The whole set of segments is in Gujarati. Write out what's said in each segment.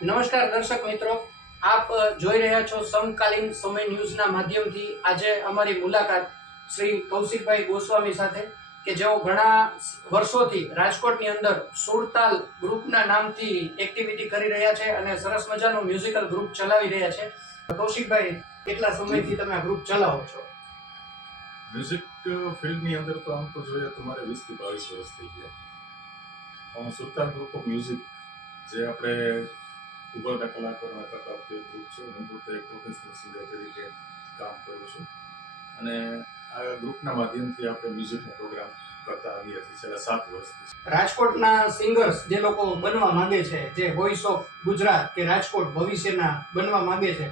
નમસ્કાર દર્શક મિત્રો, આપ જોઈ રહ્યા છો સમકાલીન સમય ન્યૂઝના માધ્યમથી આજે અમારી મુલાકાત શ્રી કૌશિકભાઈ ગોસ્વામી સાથે, કે જેઓ ઘણા વર્ષોથી રાજકોટની અંદર સુરતાલ ગ્રુપના નામથી એક્ટિવિટી કરી રહ્યા છે અને સરસ મજાનું મ્યુઝિકલ ગ્રુપ ચલાવી રહ્યા છે. કૌશિકભાઈ, કેટલા સમયથી તમે આ ગ્રુપ ચલાવો છો? મ્યુઝિક ફિલ્ડની અંદર તો આમ તો જોઈએ તો મારે વીસથી બાવીસ વર્ષ થઈ ગયા. સુરતાલ ગ્રુપ ઓફ મ્યુઝિક જે આપણે ઉભરતા કલાકારોના ટકાવતી ગ્રુપ છે હું પોતે પ્રોફેશનલ સિંગર તરીકે કામ કરું છું અને આ ગ્રુપના માધ્યમથી આપણે મ્યુઝિકનો પ્રોગ્રામ કરતા આવીએ છીએ છેલ્લા સાત વર્ષથી રાજકોટના સિંગર્સ જે લોકો બનવા માંગે છે જે વોઇસ ઓફ ગુજરાત કે રાજકોટ ભવિષ્યના બનવા માંગે છે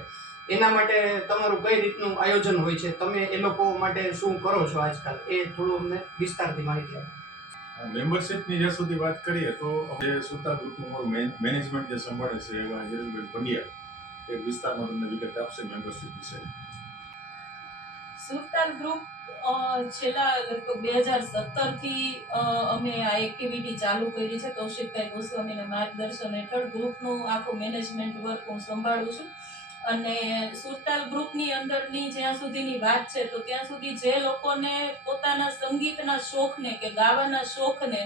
એના માટે તમારું કઈ રીતનું આયોજન હોય છે તમે એ લોકો માટે શું કરો છો આજકાલ એ થોડું અમને વિસ્તારથી માહિતી આપો મેમ્બરશિપની જ્યાં સુધી વાત કરીએ તો જે સુતા ગ્રુપનું મારું મેનેજમેન્ટ જે સંભાળે છે એવા હિરલબેન પંડ્યા એ વિસ્તારમાં તમને વિગત આપશે મેમ્બરશિપ વિશે. સુરતાલ ગ્રુપ છેલ્લા લગભગ બે હજાર સત્તરથી અમે આ એક્ટિવિટી ચાલુ કરી છે. કૌશિકભાઈ ગોસ્વામીના માર્ગદર્શન હેઠળ ગ્રુપનું આખું મેનેજમેન્ટ વર્ક હું સંભાળું છું. અને સુરતાલ ગ્રુપની અંદરની જ્યાં સુધીની વાત છે, તો ત્યાં સુધી જે લોકોને પોતાના સંગીતના શોખને કે ગાવાના શોખને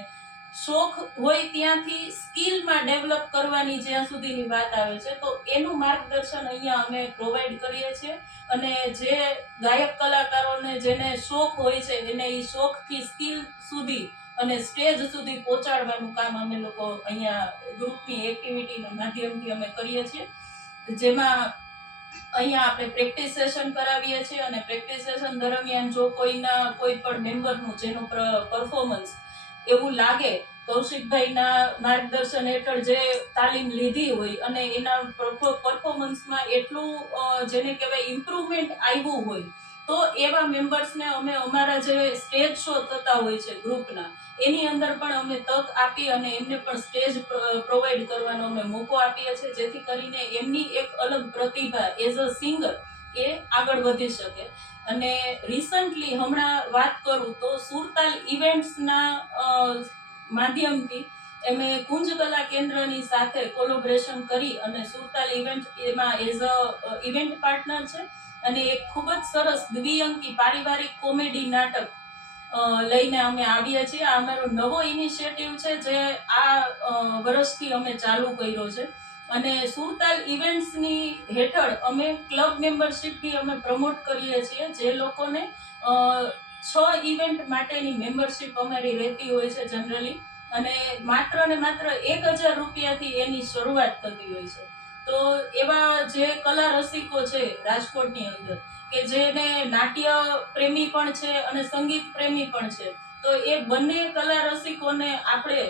શોખ હોય ત્યાંથી સ્કિલમાં ડેવલપ કરવાની જ્યાં સુધીની વાત આવે છે, તો એનું માર્ગદર્શન અહીંયા અમે પ્રોવાઈડ કરીએ છીએ. અને જે ગાયક કલાકારોને જેને શોખ હોય છે, એને એ શોખથી સ્કિલ સુધી અને સ્ટેજ સુધી પહોંચાડવાનું કામ અમે લોકો અહીંયા ગ્રુપની એક્ટિવિટીના માધ્યમથી અમે કરીએ છીએ. જેમાં અહીંયા આપણે પ્રેક્ટિસ સેશન કરાવીએ છીએ અને પ્રેક્ટિસ સેશન દરમિયાન જો કોઈના, કોઈ પણ મેમ્બરનું જેનું પરફોર્મન્સ એવું લાગે, કૌશિકભાઈના માર્ગદર્શન હેઠળ જે તાલીમ લીધી હોય અને એના પરફોર્મન્સમાં એટલું જેને કહેવાય ઇમ્પ્રુવમેન્ટ આવ્યું હોય તો એવા મેમ્બર્સને અમે અમારા જે સ્ટેજ શો થતા હોય છે ગ્રુપના એની અંદર પણ અમે તક આપી અને એમને પણ સ્ટેજ પ્રોવાઈડ કરવાનો અમે મોકો આપીએ છીએ, જેથી કરીને એમની એક અલગ પ્રતિભા એઝ અ સિંગર એ આગળ વધી શકે. અને રિસન્ટલી હમણાં વાત કરું તો સુરતાલ ઇવેન્ટ્સના માધ્યમથી એમે કુંજ કલા કેન્દ્રની સાથે કોલોબ્રેશન કરી અને સુરતાલ ઇવેન્ટ એમાં એઝ અ ઇવેન્ટ પાર્ટનર છે. અને એક ખૂબ જ સરસ દ્વિઅંકી પારિવારિક કોમેડી નાટક લઈને અમે આવીએ છીએ. આ અમારો નવો ઇનિશિયેટિવ છે જે આ વર્ષથી અમે ચાલુ કર્યો છે. અને સુરતાલ ઇવેન્ટ્સની હેઠળ અમે ક્લબ મેમ્બરશીપ બી અમે પ્રમોટ કરીએ છીએ. જે લોકોને છ ઇવેન્ટ માટેની મેમ્બરશિપ અમારી રહેતી હોય છે જનરલી અને માત્ર ને માત્ર એક હજાર રૂપિયાથી એની શરૂઆત થતી હોય છે. તો એવા જે કલા રસિકો છે રાજકોટની અંદર, કે જેને નાટ્ય પ્રેમી પણ છે અને સંગીત પ્રેમી પણ છે, તો એ બંને કલા રસિકોને આપણે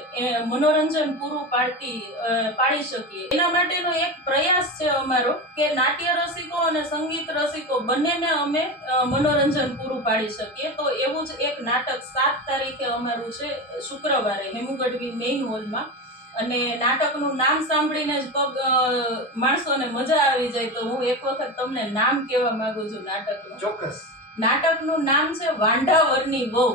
મનોરંજન પૂરું પાડતી પાડી શકીએ. એના માટેનો એક પ્રયાસ છે અમારો, કે નાટ્ય રસિકો અને સંગીત રસિકો બંનેને અમે મનોરંજન પૂરું પાડી શકીએ. તો એવું જ એક નાટક સાત તારીખે અમારું છે, શુક્રવારે, હેમુગઢવી મેઇન હોલમાં. અને નાટકનું નામ સાંભળીને જ પગ માણસોને મજા આવી જાય તો હું એક વખત તમને નામ કહેવા માંગુ છું નાટકનું. ચોક્કસ. નાટકનું નામ છે વાંઢાવરની વહુ.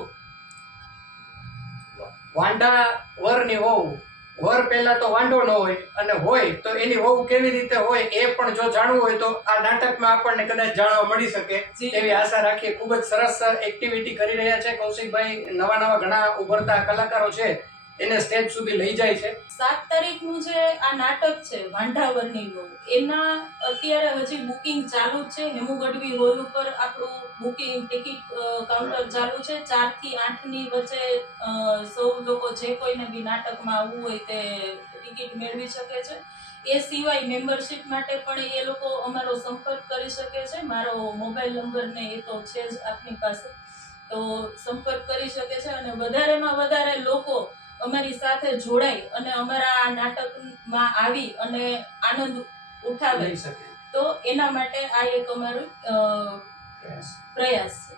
વાંઢાવરની વહુ. વર પહેલા તો વાંઢો ન હોય અને હોય તો એની વહુ કેવી રીતે હોય એ પણ જો જાણવું હોય તો આ નાટકમાં આપણને કદાચ જાણવા મળી શકે. એવી આશા રાખીએ. ખૂબ જ સરસ એક્ટિવિટી કરી રહ્યા છે કૌશિકભાઈ. નવા નવા ઘણા ઉભરતા કલાકારો છે. એને સ્ટેજ સુધી લઈ જાય છે. સાત તારીખનું જે આ નાટક છે વાંઢાવરની નું એના અત્યારે હજી બુકિંગ ચાલુ જ છે. હેમુ ગઢવી હોલ ઉપર આપણું બુકિંગ ટિકિટ કાઉન્ટર ચાલુ છે. ચારથી આઠની વચ્ચે સૌ લોકો જે કોઈને બી નાટકમાં આવવું હોય તે ટિકિટ મેળવી શકે છે. એ સિવાય મેમ્બરશિપ માટે પણ એ લોકો અમારો સંપર્ક કરી શકે છે. મારો મોબાઈલ નંબર ને એ તો છે જ આપની પાસે. તો સંપર્ક કરી શકે છે અને વધારેમાં વધારે લોકો અમારી સાથે જોડાઈ અને અમારા આ નાટકમાં આવી અને આનંદ ઉઠાવે. તો એના માટે આ એક અમારું પ્રયાસ. છે.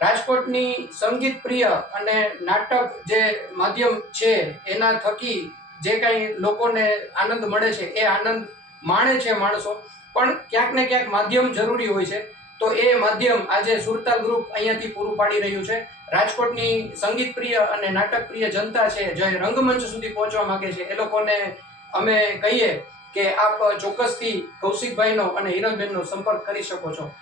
રાજકોટની સંગીત પ્રિય અને નાટક જે માધ્યમ છે એના થકી જે કાંઈ લોકોને આનંદ મળે છે એ આનંદ માણે છે માણસો. પણ ક્યાંક ને ક્યાંક માધ્યમ જરૂરી હોય છે. તો એ માધ્યમ આજે સુરતાલ ગ્રુપ અહીંયાથી પૂરું પાડી રહ્યું છે. રાજકોટની સંગીત પ્રિય અને નાટક પ્રિય જનતા છે, જે રંગમંચ સુધી પહોંચવા માંગે છે, એ લોકોને અમે કહીએ કે આપ ચોક્કસથી કૌશિકભાઈનો અને હિરલબેનનો સંપર્ક કરી શકો છો.